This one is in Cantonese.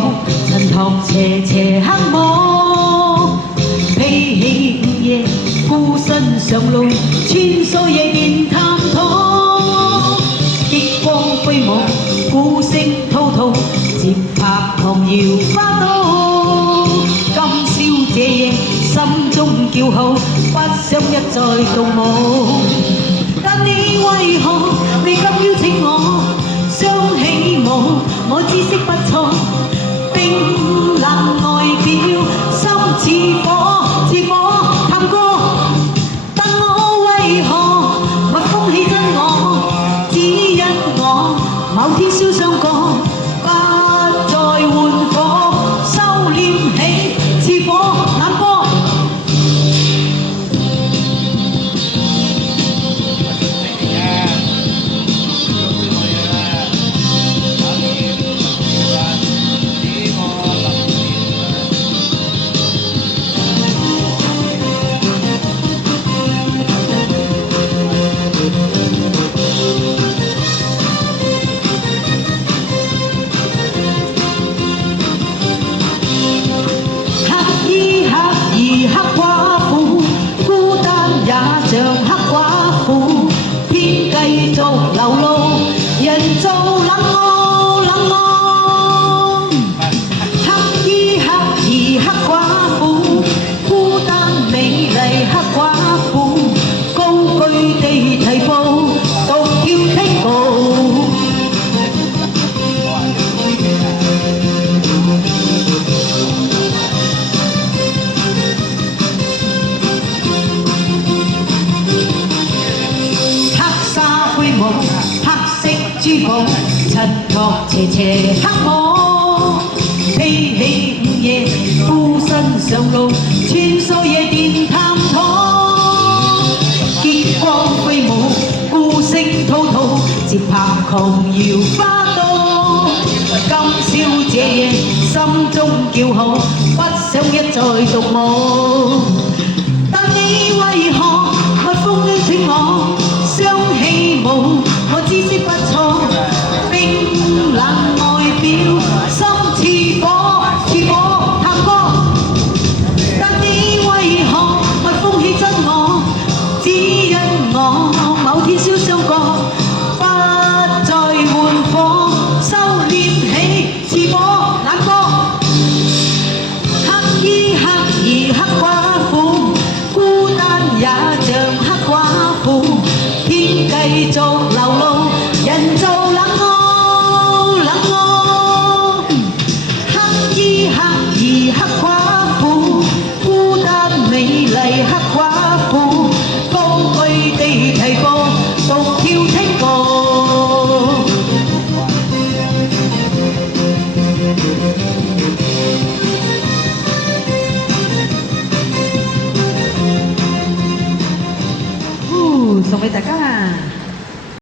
舞，襯托斜斜黑幕，披起午夜，孤身上路，穿梭夜電探討，激光飛舞，鼓聲滔滔，節拍狂搖花都。今宵這夜，心中叫號，不想一再獨舞。但你為何未敢邀請我雙起舞？我知識不錯，冰冷外表，心似火，似火探戈。但我為何蜜蜂起真我？只因我某天燒傷過，不再換火，收斂起似火冷波。黑寡婦，孤單也像黑寡婦，偏繼續流露，人造冷傲冷傲。黑衣黑兒黑寡婦，孤單美麗黑寡婦，高舉地提步，獨跳 Tango。黑色珠寶襯托斜斜黑幕，披起午夜，孤身上路，穿梭夜電探討，激光飛舞，鼓聲滔滔，節拍狂搖花都。今宵這夜，心中叫號，不想一再獨舞。